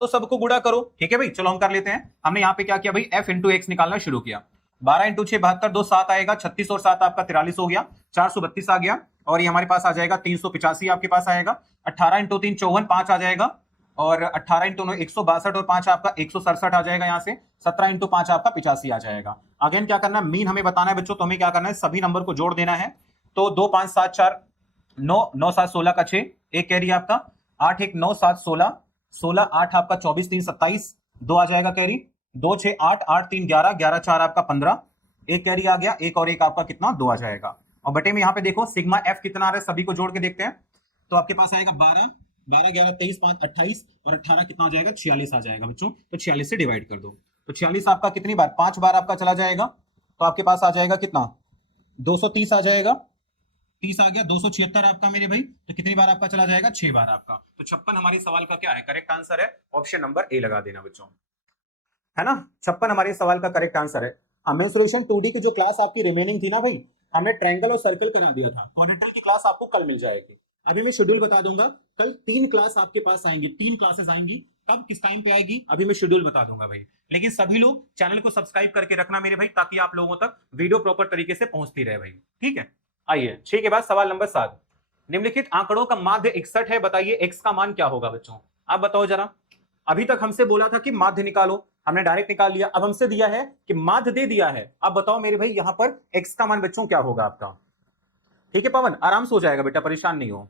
तो सबको गुणा करो। ठीक है भाई, चलो हम कर लेते हैं। हमने यहाँ पे क्या किया भाई, f इंटू एक्स निकालना शुरू किया। 12 इंटू 6 72, 2 7 आएगा, 36 और 7 आपका 43 हो गया, 432 आ गया। और ये हमारे पास आ जाएगा 385 आपके पास आएगा। 18 इंटू 3 54, 5 आ जाएगा। और 18 इंटू 9 162 और 5 आपका 167 आ जाएगा यहाँ से। 17 इंटू 5 आपका 85 आ जाएगा। अगेन क्या करना है, मीन हमें बताना है बच्चों, तो हमें क्या करना है, सभी नंबर को जोड़ देना है। तो 2 5 7 4 9 9 7 16 का 6, एक कैरी आपका। 8 1 9 7 16, 16 8 आपका 24 3 27, 2 आ जाएगा कैरी। 2 6 8 8 3 11, 11 4 आपका 15, एक कैरी आ गया। एक और एक आपका कितना, 2 आ जाएगा। और बटे में यहाँ पे देखो सिग्मा एफ कितना आ रहा है, सभी को जोड़ के देखते हैं। तो आपके पास आएगा 12, 12 11 23 5 28 और 18 कितना आ जाएगा, 46 आ जाएगा बच्चों। तो 46 से डिवाइड कर दो। तो 46 आपका कितनी बार, 5 बार आपका चला जाएगा। तो आपके पास आ जाएगा कितना, 230 आ जाएगा। 30 आ गया, 276 आपका मेरे भाई। तो कितनी बार आपका चला जाएगा, 6 बार आपका। तो 56 हमारे सवाल का क्या है, करेक्ट आंसर है। ऑप्शन नंबर ए लगा देना बच्चों, है ना। 56 हमारे सवाल का करेक्ट आंसर है। मेंसुरेशन 2D की जो क्लास आपकी रिमेनिंग थी ना भाई, हमने ट्रायंगल और सर्कल करा दिया था। क्वाड्रेंटल की क्लास आपको कल मिल जाएगी। अभी मैं शेड्यूल बता दूंगा, कल 3 क्लास आपके पास आएंगी, 3 क्लासेस आएंगी। कब किस टाइम पे आएगी अभी मैं शेड्यूल बता दूंगा भाई। लेकिन सभी लोग चैनल को सब्सक्राइब करके रखना मेरे भाई, ताकि आप लोगों तक वीडियो प्रॉपर तरीके से पहुंचती रहे भाई। ठीक है, आइए 6 के बाद सवाल नंबर 7। निम्नलिखित आंकड़ों का माध्य 61 है, बताइए एक्स का मान क्या होगा बच्चों। आप बताओ जरा। अभी तक हमसे बोला था कि माध्य निकालो, हमने डायरेक्ट निकाल लिया। अब हमसे दिया है कि माध्य दे दिया है। अब बताओ मेरे भाई यहां पर एक्स का मान बच्चों क्या होगा आपका। ठीक है पवन, आराम से हो जाएगा बेटा, परेशान नहीं हो।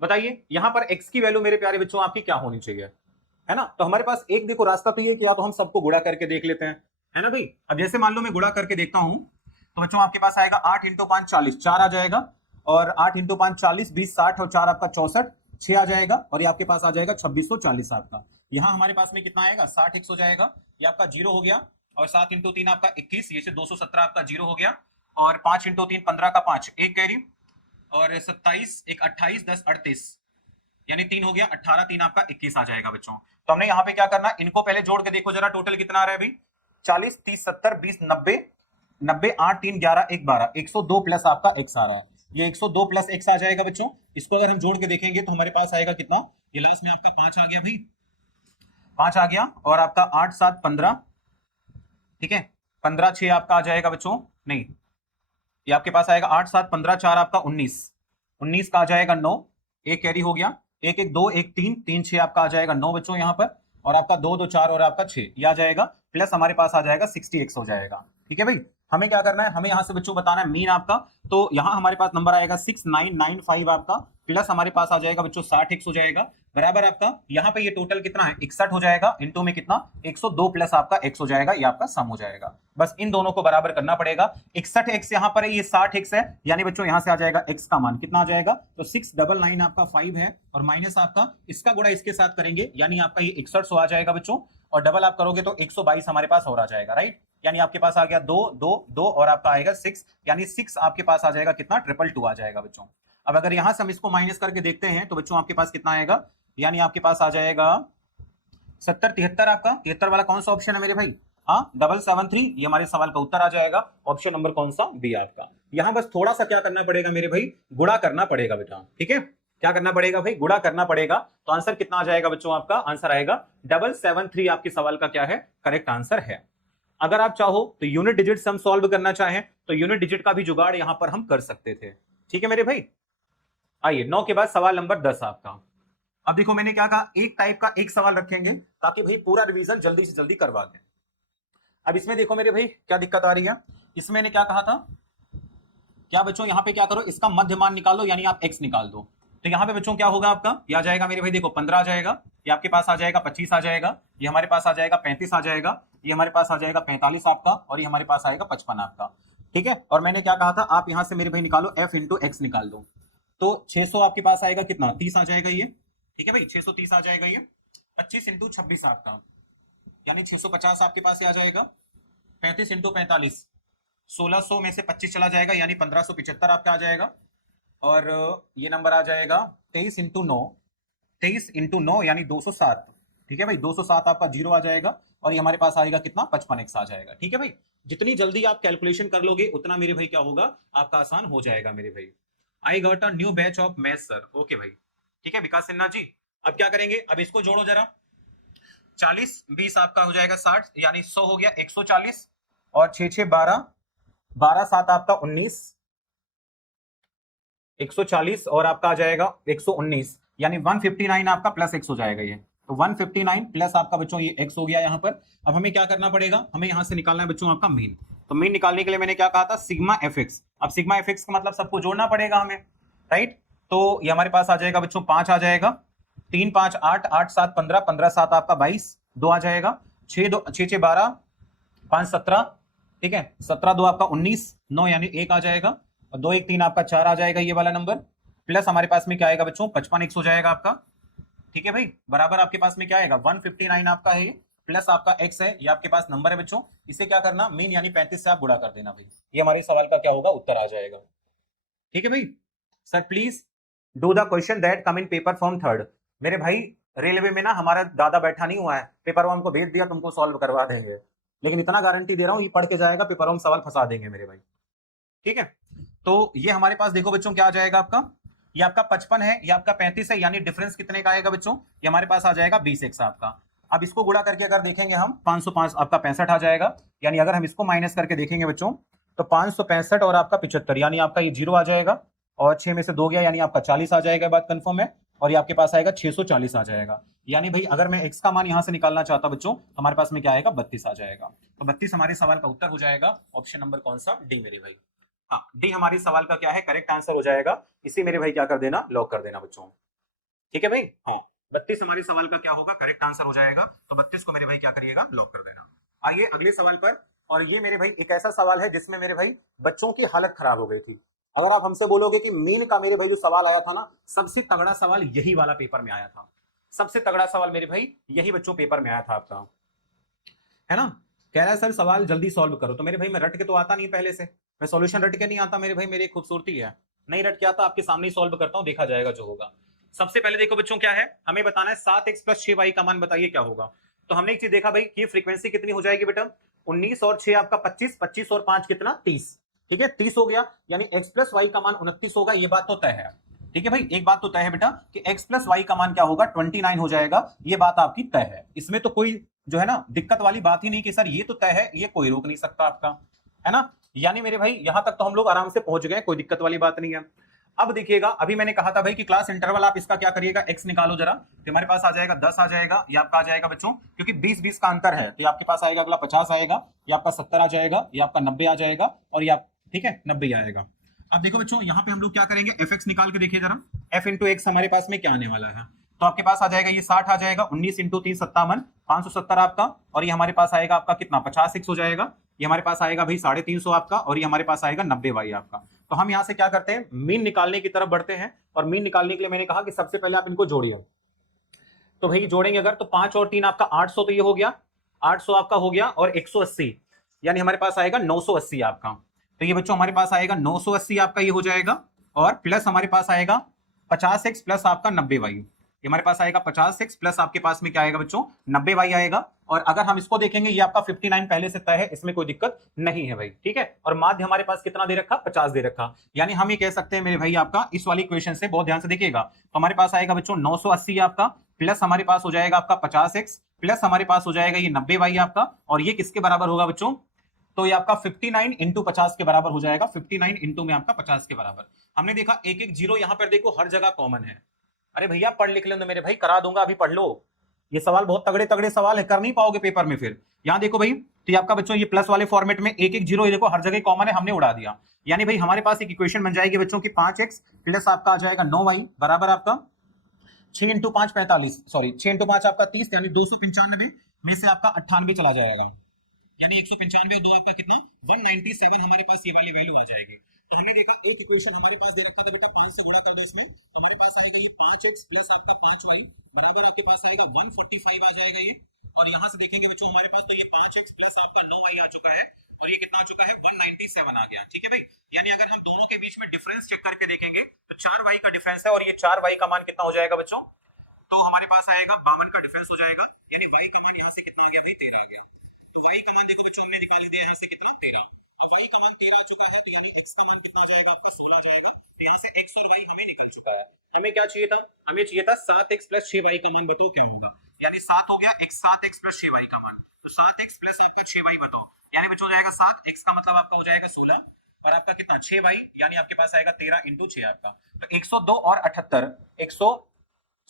बताइए यहां पर एक्स की वैल्यू मेरे प्यारे बच्चों आपकी क्या होनी चाहिए, है ना। तो हमारे पास एक देखो रास्ता तो ये कि या तो हम सबको गुणा करके देख लेते हैं, है ना भाई। अब जैसे मान लो मैं गुणा करके देखता हूं, तो बच्चों आपके पास आएगा 8 इंटू 5 40, 4 आ जाएगा। और 8 इंटू 5 40, 20 60 और 4 आपका 64, 6 आ जाएगा। और ये आपके पास आ जाएगा 2640 आपका। यहाँ हमारे पास में कितना आएगा, 60 100 जाएगा, ये आपका 0 हो गया। और 7 इंटू 3 आपका 21, ये से 217 आपका 0 हो गया। और 5 इंटू 3 15 का 5, एक कैरी। और 27 एक 28 10 38, यानी 3 हो गया। 18 3 आपका 21 आ जाएगा बच्चों। तो हमने यहाँ पे क्या करना, इनको पहले जोड़ के देखो जरा, टोटल कितना आ रहा है भाई। 40 30 70 20 90, 90 8 3 11 1 12, 102 प्लस आपका एक्स आ रहा है। ये 102 प्लस एक्स आ जाएगा बच्चों। इसको अगर हम जोड़ के देखेंगे तो हमारे पास आएगा कितना, ये लास्ट में आपका 5 आ गया भाई, 5 आ गया। और आपका 8 7 15, ठीक है। 15 6 आपका आ जाएगा बच्चों, नहीं, ये आपके पास आएगा 8 7 15 4 आपका 19, 19 का आ जाएगा 9, एक कैरी हो गया। 1 1 2 1 3 3 6 आपका आ जाएगा 9 बच्चों यहाँ पर। और आपका 2 2 4 और आपका 6, ये आ जाएगा। प्लस हमारे पास आ जाएगा 60x हो जाएगा। ठीक है भाई, हमें क्या करना है, हमें यहाँ से बच्चों बताना है मीन आपका। तो यहाँ हमारे पास नंबर आएगा 6995 आपका। प्लस हमारे पास आ जाएगा बच्चों 60x हो जाएगा, बराबर आपका यहाँ पे ये टोटल कितना है 61 हो जाएगा। इंटू में कितना 102 प्लस आपका x हो जाएगा, ये आपका सम हो जाएगा। बस इन दोनों को बराबर करना पड़ेगा। 61x यहाँ पर है, ये 60x है, यानी बच्चों यहाँ से आ जाएगा x का मान कितना आ जाएगा, तो 699 आपका 5 है। और माइनस आपका इसका गुणा इसके साथ करेंगे, यानी आपका ये 61 आ जाएगा बच्चों। और डबल आप करोगे तो 122 हमारे पास और आ जाएगा, राइट। यानी आपके पास आ गया 2 2 2 और आपका आएगा 6, यानी 6 आपके पास आ जाएगा कितना, 222 आ जाएगा बच्चों। अब अगर यहां से हम इसको माइनस करके देखते हैं तो बच्चों आपके पास कितना आएगा, यानी आपके पास आ जाएगा 70 73 आपका। 73 वाला कौन सा ऑप्शन है मेरे भाई, हाँ 773, ये हमारे सवाल का उत्तर आ जाएगा। ऑप्शन नंबर कौन सा, बी आपका। यहां बस थोड़ा सा क्या करना पड़ेगा मेरे भाई, गुणा करना पड़ेगा बेटा। ठीक है, क्या करना पड़ेगा भाई, गुणा करना पड़ेगा। तो आंसर कितना आ जाएगा बच्चों, आपका आंसर आएगा 773 आपके सवाल का क्या है, करेक्ट आंसर है। अगर आप चाहो तो यूनिट डिजिट सम सॉल्व करना चाहें तो यूनिट डिजिट का भी जुगाड़ यहां पर हम कर सकते थे। ठीक है मेरे भाई, आइए 9 के बाद सवाल नंबर 10 आपका। अब देखो मैंने क्या कहा, एक टाइप का एक सवाल रखेंगे ताकि भाई पूरा रिवीजन जल्दी से जल्दी करवा दें। अब इसमें देखो मेरे भाई क्या दिक्कत आ रही है, इसमें मैंने क्या कहा था, क्या बच्चों यहाँ पे क्या करो, इसका मध्य मान निकालो, यानी आप x निकाल दो। तो यहाँ पे बच्चों क्या होगा आपका, ये आ जाएगा मेरे भाई देखो 15 आ जाएगा, ये आपके पास आ जाएगा 25 आ जाएगा, ये हमारे पास आ जाएगा 35 आ जाएगा, ये हमारे पास आ जाएगा 45 आपका, और ये हमारे पास आएगा 55 आपका। ठीक है, और मैंने क्या कहा था, आप यहाँ से मेरे भाई निकालो f इंटू एक्स निकाल दो। तो 600 आपके पास आएगा कितना, 30 आ जाएगा ये। ठीक है भाई, 630 आ जाएगा ये। 25 इंटू 26 आपका, यानी 650 आपके पास आ जाएगा। 35 इंटू 45, 1600 में से 25 चला जाएगा, यानी 1575 आपका आ जाएगा। और ये नंबर आ जाएगा 23 इंटू 9, 23 इंटू 9 यानी 207। ठीक है भाई, 207 आपका 0 आ जाएगा। और ये हमारे पास आएगा कितना, 55x आ जाएगा। ठीक है भाई, जितनी जल्दी आप कैलकुलेशन कर लोगे उतना मेरे भाई क्या होगा, आपका आसान हो जाएगा मेरे भाई। I got a new batch of maths sir, okay भाई। ठीक है विकास सिन्हा जी, अब क्या करेंगे, अब इसको जोड़ो जरा। 40 20 आपका हो जाएगा 60, यानी 100 हो गया 140, और 6 6 12, 12 7 आपका 19, 140 और आपका आ जाएगा 119, यानी 159 आपका प्लस एक्स हो जाएगा ये। तो 159 प्लस आपका बच्चों ये एक्स हो गया यहाँ पर। अब हमें क्या करना पड़ेगा, हमें यहां से निकालना है बच्चों आपका मीन। तो मीन निकालने के लिए मैंने क्या कहा था, सिग्मा एफ एक्स। अब सिग्मा एफ एक्स का मतलब सबको जोड़ना पड़ेगा हमें, राइट। तो ये हमारे पास आ जाएगा बच्चों 5 आ जाएगा, 3 5 8, 8 7 15, 15 7 आपका 22, 2 आ जाएगा, 6 2 6 6 12, 5 17, ठीक है, 17 2 आपका 19, 9 यानी 1 आ जाएगा, और 2 1 3 आपका 4 आ जाएगा ये वाला नंबर, प्लस हमारे पास में क्या आएगा बच्चों 55 एक्स हो जाएगा आपका, ठीक है भाई, बराबर आपके पास में क्या आएगा 159 आपका है, प्लस आपका एक्स है, ये आपके पास नंबर है बच्चों। इसे क्या करना, मीन यानी 35 से आप गुणा कर देना भाई, ये हमारे सवाल का क्या होगा, उत्तर आ जाएगा। ठीक है भाई। Sir please do the question that come in paper form 3rd। मेरे भाई रेलवे में ना हमारा दादा बैठा नहीं हुआ है, पेपर वो हमको भेज दिया, तुमको सॉल्व करवा देंगे, लेकिन इतना गारंटी दे रहा हूं ये पढ़ के जाएगा, पेपर हम सवाल फंसा देंगे मेरे भाई। ठीक है, तो ये हमारे पास देखो बच्चों क्या आ जाएगा आपका, ये आपका 55 है, ये आपका 35 है, यानी डिफरेंस कितने का आएगा बच्चों, ये हमारे पास आ जाएगा 20 एक्स आपका। अब इसको गुणा करके अगर देखेंगे हम 505 आपका 65 आ जाएगा, यानी अगर हम इसको माइनस करके देखेंगे बच्चों तो 565 और आपका 75, यानी आपका ये 0 आ जाएगा, और 6 में से 2 गया यानी आपका 40 आ जाएगा, बात कंफर्म है, और ये आपके पास आएगा 640 आ जाएगा। यानी भाई अगर मैं x का मान यहां से निकालना चाहता बच्चों तो हमारे पास में क्या आएगा 32 आ जाएगा। तो 32 हमारे सवाल का उत्तर हो जाएगा, ऑप्शन नंबर कौन सा, डी मेरे भाई। हाँ डी हमारी सवाल का क्या है, करेक्ट आंसर हो जाएगा। इसी मेरे भाई क्या कर देना, लॉक कर देना बच्चों। ठीक है भाई, हाँ 32 हमारे सवाल का क्या होगा, करेक्ट आंसर हो जाएगा। तो 32 को मेरे भाई क्या करिएगा, लॉक कर देना। आइए अगले सवाल पर, और ये मेरे भाई एक ऐसा सवाल है जिसमें मेरे भाई बच्चों की हालत खराब हो गई थी। अगर आप हमसे बोलोगे कि मीन का मेरे भाई जो सवाल आया था ना, सबसे तगड़ा सवाल यही वाला पेपर में आया था, सबसे तगड़ा सवाल मेरे भाई यही बच्चों पेपर में आया था आपका, है ना। कह रहा है सर सवाल जल्दी सॉल्व करो, तो मेरे भाई मैं रट के तो आता नहीं पहले से, मैं सॉल्यूशन रट के नहीं आता मेरे भाई, मेरी खूबसूरती है, नहीं रट के आता, आपके सामने ही सॉल्व करता हूं, देखा जाएगा जो होगा। सबसे पहले देखो बच्चों क्या है, हमें बताना है 7x प्लस 6y का मान बताइए क्या होगा। तो हमने एक चीज देखा भाई कि फ्रीक्वेंसी कितनी हो जाएगी बेटा, 19 और 6 आपका 25, 25 और 5 कितना 30, ठीक है 30 हो गया, यानी x प्लस वाई का मान 29 होगा, ये बात तो तय है। ठीक है भाई, एक बात तो तय है बेटा कि x प्लस वाई का मान क्या होगा 29 हो जाएगा, ये बात आपकी तय है, इसमें तो कोई जो है ना दिक्कत वाली बात ही नहीं कि सर ये तो तय है, ये कोई रोक नहीं सकता आपका, है ना। यानी मेरे भाई यहां तक तो हम लोग आराम से पहुंच गए, कोई दिक्कत वाली बात नहीं है। अब देखिएगा, अभी मैंने कहा था भाई कि क्लास इंटरवल आप इसका क्या करिएगा, x निकालो जरा, तो हमारे पास आ जाएगा 10 आ जाएगा, ये आपका आ जाएगा बच्चों, क्योंकि 20-20 का अंतर है, तो ये आपके पास आएगा अगला 50 आएगा, ये आपका 70 आ जाएगा, ये आपका 90 आ जाएगा, और ये आप ठीक है 90 आएगा। अब देखो बच्चों यहाँ पे हम लोग क्या करेंगे, fx निकाल के देखिए जरा, f इंटू एक्स हमारे पास में क्या आने वाला है, तो आपके पास आ जाएगा ये 60 आ जाएगा, 19 इंटू 3 57, 570 आपका, और ये हमारे पास आएगा आपका कितना 50 एक्स हो जाएगा, ये हमारे पास आएगा भाई 350 आपका, और ये हमारे पास आएगा 90 वाई आपका। तो हम यहाँ से क्या करते हैं, मीन निकालने की तरफ बढ़ते हैं, और मीन निकालने के लिए मैंने कहा कि सबसे पहले आप इनको जोड़िए। तो भाई जोड़ेंगे अगर तो 5 और 3 आपका 800, तो ये हो गया 800 आपका हो गया, और 180 यानी हमारे पास आएगा 980 आपका। तो ये बच्चों हमारे पास आएगा 980 आपका ये हो जाएगा, और प्लस हमारे पास आएगा 50x प्लस आपका 90y, ये हमारे पास आएगा 50x प्लस आपके पास में क्या आएगा बच्चों 90y आएगा। और अगर हम इसको देखेंगे ये आपका 59 पहले से तय है, इसमें कोई दिक्कत नहीं है भाई, ठीक है। और माध्य हमारे पास कितना दे रखा 50 दे रखा, यानी हम ये कह सकते हैं मेरे भाई आपका इस वाली इक्वेशन से, बहुत ध्यान से देखिएगा, तो हमारे पास आएगा बच्चों 980 आपका, प्लस हमारे पास हो जाएगा आपका 50x, प्लस हमारे पास हो जाएगा ये 90y आपका, और ये किसके बराबर होगा बच्चों, तो ये आपका 59 इंटू 50 के बराबर हो जाएगा, 59 इंटू में आपका 50 के बराबर। हमने देखा एक एक जीरो यहां पर देखो हर जगह कॉमन है। अरे भैया पढ़ लिख लेना मेरे भाई, करा दूंगा, अभी पढ़ लो, ये सवाल बहुत तगड़े तगड़े सवाल है, कर नहीं पाओगे पेपर में फिर। यहां देखो भाई, तो ये आपका बच्चों ये प्लस वाले फॉर्मेट में एक एक जीरो ये देखो हर जगह कॉमन है, हमने उड़ा दिया, यानी भाई हमारे पास एक इक्वेशन बन जाएगी बच्चों की 5x प्लस आपका आ जाएगा 9y बराबर आपका 6 इंटू 5 45, सॉरी 6 इंटू 5 आपका 30, यानी 295 में से आपका 98 चला जाएगा, यानी 195 और 2 आपका कितना 197, हमारे पास ये वाली वैल्यू आ जाएगी। तो हमने देखा एक इक्वेशन हमारे पास दे रखा था बेटा 5 से गुणा कर दो इसमें, तो हमारे पास आएगा ये 5x प्लस आपका 5y बराबर आपके पास आएगा 145 आ जाएगा ये। और यहां से देखेंगे बच्चों हमारे पास तो ये 5x प्लस आपका 9y आ चुका है, और ये कितना आ चुका है 197 आ गया, ठीक है भाई। यानी अगर हम दोनों के बीच में डिफरेंस चेक करके देखेंगे तो 4y का डिफरेंस है, और ये 4y का मान कितना हो जाएगा बच्चों, तो हमारे पास आएगा 52 का डिफरेंस हो जाएगा, यानी y का मान यहाँ से कितना आ गया भाई 13 आ गया। तो y का मान देखो बच्चों हमने निकाल दिया यहाँ से कितना 13, अब y का मान 13 आ चुका है, तो यानी x का मान कितना आ जाएगा आपका 16 आ जाएगा, तो यहाँ से x और y हमें निकल चुका है। हमें क्या चाहिए था, हमें चाहिए था 7x प्लस 6y का मान बताओ क्या होगा, यानी 7 हो गया x 7x प्लस 6y का मान, तो 7x प्लस आपका 6y बताओ, यानी बच्चों हो जाएगा 7x का मतलब आपका हो जाएगा 16 और आपका कितना 6y, यानी आपके पास आएगा 13 इंटू 6 आपका, तो 102 और 78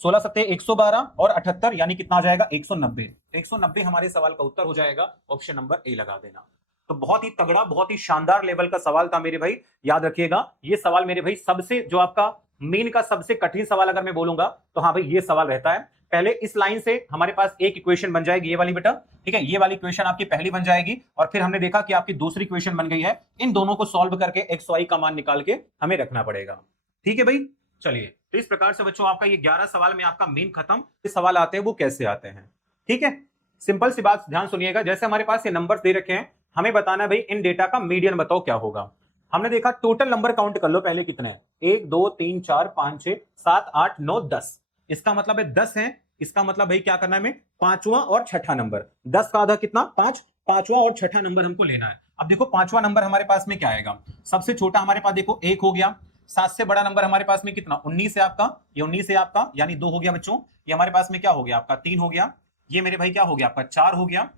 16 सत्ते 112 और 78 यानी कितना आ जाएगा 190। 190 हमारे सवाल का उत्तर हो जाएगा, ऑप्शन नंबर ए लगा देना। तो बहुत ही तगड़ा, बहुत ही शानदार लेवल का सवाल था मेरे भाई, याद रखिएगा ये सवाल मेरे भाई सबसे जो आपका मेन का सबसे कठिन सवाल अगर मैं बोलूंगा तो हाँ भाई ये सवाल रहता है। पहले इस लाइन से हमारे पास एक इक्वेशन बन जाएगी, ये वाली बेटा, ठीक है, ये वाली इक्वेशन आपकी पहली बन जाएगी और फिर हमने देखा कि आपकी दूसरी इक्वेशन बन गई है, इन दोनों को सॉल्व करके एक्स वाई का मान निकाल के हमें रखना पड़ेगा। ठीक है भाई, चलिए तो इस प्रकार से बच्चों आपका ये 11 सवाल में आपका मेन खत्म। ये सवाल आते हैं वो कैसे आते हैं, ठीक है, सिंपल सी बात ध्यान सुनिएगा, जैसे हमारे पास ये नंबर्स दे रखे हैं, हमें बताना है भाई इन डेटा का मीडियन बताओ क्या होगा। हमने देखा टोटल नंबर काउंट कर लो पहले कितने हैं, 1 2 3 4 5 6 7 8 9 10, इसका मतलब है 10 है, इसका मतलब भाई क्या करना है हमें, पांचवा और छठा नंबर, 10 का आधा कितना 5, पांचवा और छठा नंबर हमको लेना है। अब देखो पांचवा नंबर हमारे पास में क्या आएगा, सबसे छोटा हमारे पास देखो 1 हो गया, 7 से बड़ा नंबर हमारे पास में कितना 19 है आपका, ये 19 है आपका, यानी 2 हो गया बच्चों, ये हमारे पास में क्या हो गया आपका 3 हो गया, ये मेरे भाई क्या हो गया आपका 4 हो गया,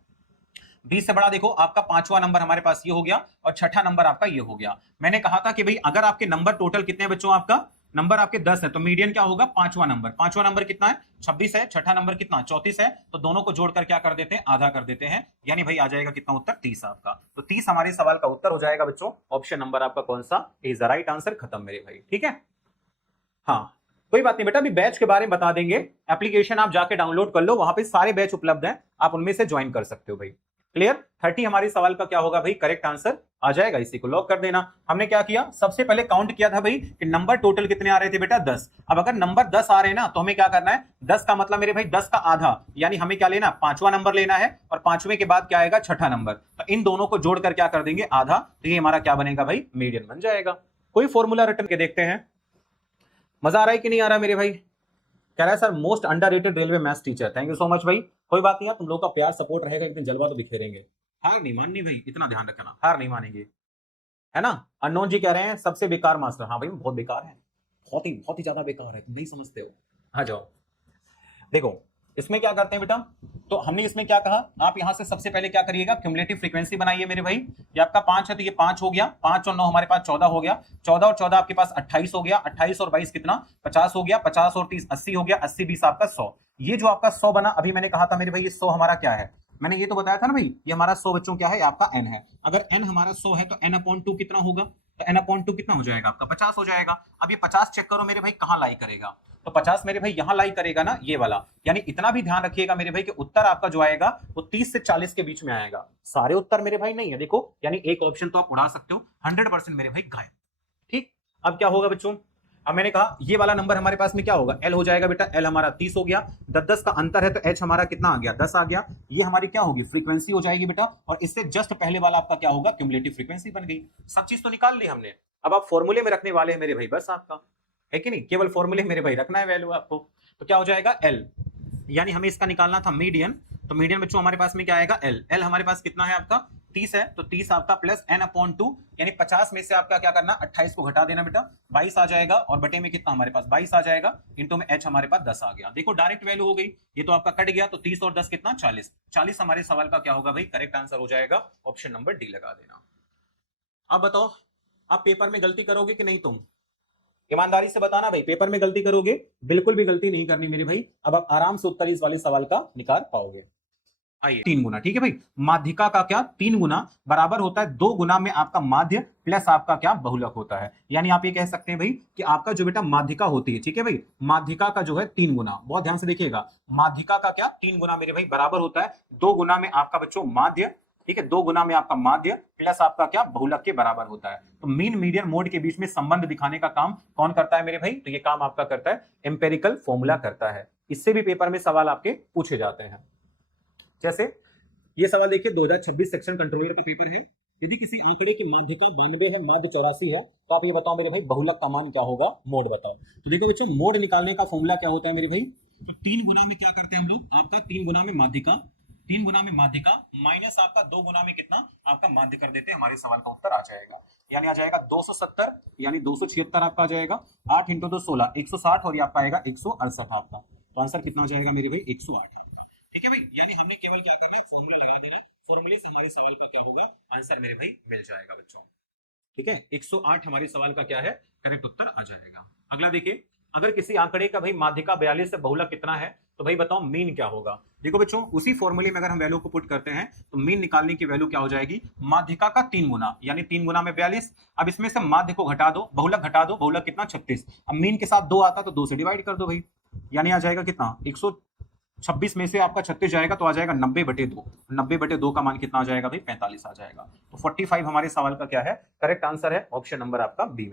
20 से बड़ा देखो आपका पांचवा नंबर हमारे पास ये हो गया और छठा नंबर आपका ये हो गया। मैंने कहा था कि भाई अगर आपके नंबर टोटल कितने हैं बच्चों, आपका नंबर आपके 10 है तो मीडियन क्या होगा पांचवा नंबर, पांचवा नंबर कितना है 26 है, छठा नंबर कितना 34 है, तो दोनों को जोड़कर क्या कर देते हैं आधा कर देते हैं, यानी भाई आ जाएगा कितना उत्तर 30 आपका, तो 30 हमारे सवाल का उत्तर हो जाएगा बच्चों, ऑप्शन नंबर आपका कौन सा इज द राइट आंसर, खत्म मेरे भाई, ठीक है। हाँ कोई बात नहीं बेटा, अभी बैच के बारे में बता देंगे, एप्लीकेशन आप जाके डाउनलोड कर लो, वहां पे सारे बैच उपलब्ध हैं, आप उनमें से ज्वाइन कर सकते हो भाई। क्लियर, 30 हमारे सवाल का क्या होगा भाई करेक्ट आंसर आ जाएगा, इसी को लॉक कर देना। हमने क्या किया, सबसे पहले काउंट किया था भाई कि नंबर टोटल कितने आ रहे थे बेटा 10, अब अगर नंबर 10 आ रहे हैं ना तो हमें क्या करना है, 10 का मतलब मेरे भाई 10 का आधा, यानी हमें क्या लेना पांचवा नंबर लेना है और पांचवे के बाद क्या आएगा छठा नंबर, तो इन दोनों को जोड़कर क्या कर देंगे आधा, तो ये हमारा क्या बनेगा भाई मीडियन बन जाएगा। कोई फॉर्मूला रिटर्न के देखते हैं, मजा आ रहा है कि नहीं आ रहा मेरे भाई, कह रहा है sir most underrated railway maths teacher, thank you so much भाई, कोई बात नहीं यार, तुम लोग का प्यार सपोर्ट रहेगा एक दिन जलवा तो बिखेरेंगे, हार नहीं माननी भाई, इतना ध्यान रखना, हार नहीं मानेंगे, है ना। अननोन जी कह रहे हैं सबसे बेकार मास्टर, हाँ भाई बहुत बेकार है, बहुत ही ज्यादा बेकार है, तुम नहीं समझते हो, आ जाओ। देखो इसमें क्या करते हैं बेटा, तो हमने इसमें क्या कहा, आप यहां से सबसे पहले क्या करिएगा क्यूमुलेटिव फ्रीक्वेंसी बनाइए मेरे भाई, ये आपका 5 है तो ये 5 हो गया, 5 और 9 हमारे पास 14 हो गया, 14 और 14 आपके पास 28 हो गया, 28 और 22 कितना 50 हो गया, 50 और 30 80 हो गया, 80 20 आपका 100, ये जो आपका 100 बना, अभी मैंने कहा था मेरे भाई ये 100 हमारा क्या है, मैंने ये तो बताया था ना भाई, ये हमारा 100 बच्चों क्या है आपका n है, अगर n हमारा 100 है तो n अपॉन 2 कितना होगा, तो n अपॉन 2 कितना हो जाएगा आपका 50 हो जाएगा। अब ये 50 चेक करो मेरे भाई कहां लाई करेगा, तो 50 मेरे भाई यहां लाई करेगा ना ये वाला, यानी इतना भी ध्यान रखिएगा मेरे भाई कि उत्तर आपका जो आएगा वो 30 से 40 के बीच में आएगा, सारे उत्तर मेरे भाई नहीं है देखो, यानी एक ऑप्शन तो आप उड़ा सकते हो, 100% मेरे भाई गायब, ठीक। अब क्या होगा बच्चों, अब मैंने कहा ये वाला नंबर हमारे पास में क्या होगा L हो जाएगा बेटा, L हमारा 30 हो गया, 10 का अंतर है तो H हमारा कितना आ गया 10 आ गया, ये हमारी क्या होगी फ्रीक्वेंसी हो जाएगी बेटा, और इससे जस्ट पहले वाला आपका क्या होगा क्यूमुलेटिव फ्रीक्वेंसी बन गई, सब चीज तो निकाल ली हमने, अब आप फॉर्मूले में रखने वाले हैं मेरे भाई बस आपका, है कि नहीं, केवल फॉर्मूले मेरे भाई रखना है वैल्यू आपको, तो क्या हो जाएगा L, यानी हमें इसका निकालना था मीडियन, तो मीडियन बच्चों हमारे पास में क्या आएगा L हमारे पास कितना है आपका 30 है, तो 30 आपका प्लस n अपॉन 2, यानी 50 में से आपका क्या करना 28 को घटा देना बेटा, 22 आ जाएगा, और बटे में कितना हमारे पास 22 आ जाएगा, इंटू में h हमारे पास 10 आ गया, देखो डायरेक्ट वैल्यू हो गई, ये तो आपका कट गया, तो 30 और 10 कितना 40, 40 हमारे सवाल का क्या होगा भाई करेक्ट आंसर हो जाएगा, ऑप्शन नंबर डी लगा देना। अब बताओ आप पेपर में गलती करोगे कि नहीं, तुम ईमानदारी से बताना भाई, पेपर में गलती करोगे, बिल्कुल भी गलती नहीं करनी मेरे भाई, अब आप आराम से उत्तर इस वाले सवाल का निकाल पाओगे। आइए 3 गुना, ठीक है भाई, माध्यिका का क्या 3 गुना बराबर होता है 2 गुना में आपका माध्य प्लस आपका क्या बहुलक होता है, यानी आप ये कह सकते हैं भाई कि आपका जो बेटा माध्यिका होती है, ठीक है भाई, माध्यिका का जो है 3 गुना, बहुत ध्यान से देखिएगा, माध्यिका का क्या 3 गुना मेरे भाई बराबर होता है 2 गुना में आपका बच्चों माध्य, ठीक है, 2 गुना में आपका माध्य प्लस आपका क्या बहुलक के बराबर होता है, तो मीन मीडियन मोड के बीच में संबंध दिखाने का काम कौन करता है मेरे भाई, तो ये काम आपका करता है एम्पेरिकल फॉर्मूला करता है, इससे भी पेपर में सवाल आपके पूछे जाते हैं। जैसे ये सवाल देखिए 2026 सेक्शन कंट्रोलर का पेपर है, यदि किसी आंकड़े की माध्यिका 92 है माध्य 84 है, तो आप ये बताओ मेरे भाई बहुलक का मान क्या होगा, मोड बताओ। तो देखो बच्चों मोड निकालने का फॉर्मूला क्या होता है मेरे भाई, तो 3 गुना में क्या करते हैं हम लोग, आपका 3 गुना में माध्यिका, 3 गुना में माध्यिका माइनस आपका 2 गुना में कितना आपका माध्य कर देते हैं, हमारे सवाल का उत्तर आ जाएगा, यानी आ जाएगा 270, यानी 276 आपका आ जाएगा, 8 इंटू 2 16 160, और ये आपका आएगा 168 आपका, तो आंसर कितना हो जाएगा मेरे भाई 108। ठीक है भाई, यानी हमने केवल क्या करना है, फॉर्मूला लगा देना, फॉर्मूले से हमारे सवाल का क्या होगा, आंसर मेरे भाई मिल जाएगा बच्चों। ठीक है, 108 हमारे सवाल का क्या है, करेक्ट उत्तर आ जाएगा। अगला देखिए, अगर किसी आंकड़े का भाई माध्यिका 42 से बहुलक कितना है, तो भाई बताओ मीन क्या होगा। देखो बच्चों, उसी फॉर्मूले में अगर हम वैल्यू को पुट करते हैं तो मीन निकालने की वैल्यू क्या हो जाएगी, माध्यिका का 3 गुना, यानी 3 गुना में 42। अब इसमें से माध्य को घटा दो, बहुलक घटा दो, बहुलक कितना 36। अब मीन के साथ 2 आता तो 2 से डिवाइड कर दो भाई, यानी आ जाएगा कितना, 126 में से आपका 36 जाएगा तो आ जाएगा 90/2। 90/2 का मान कितना आ जाएगा भाई, 45 आ जाएगा। तो 45 हमारे सवाल का क्या है, करेक्ट आंसर है ऑप्शन नंबर आपका बी में।